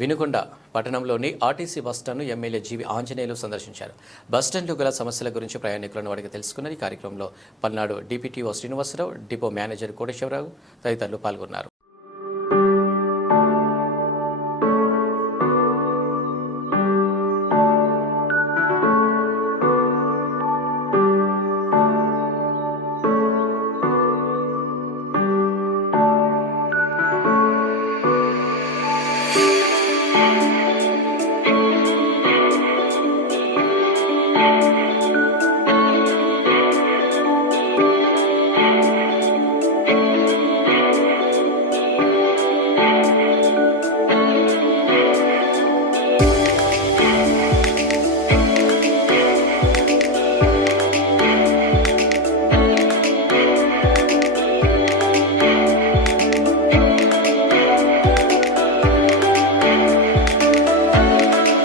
వినుకొండ పట్టణంలోని RTC బస్టాండ్ను MLA జీవి ఆంజనేయులు సందర్శించారు. బస్టాండ్లో గల సమస్యల గురించి ప్రయాణికులను అడిగి తెలుసుకున్న ఈ కార్యక్రమంలో Palnadu DPTO Srinivasarao, depot manager Koteswararao తదితరులు పాల్గొన్నారు.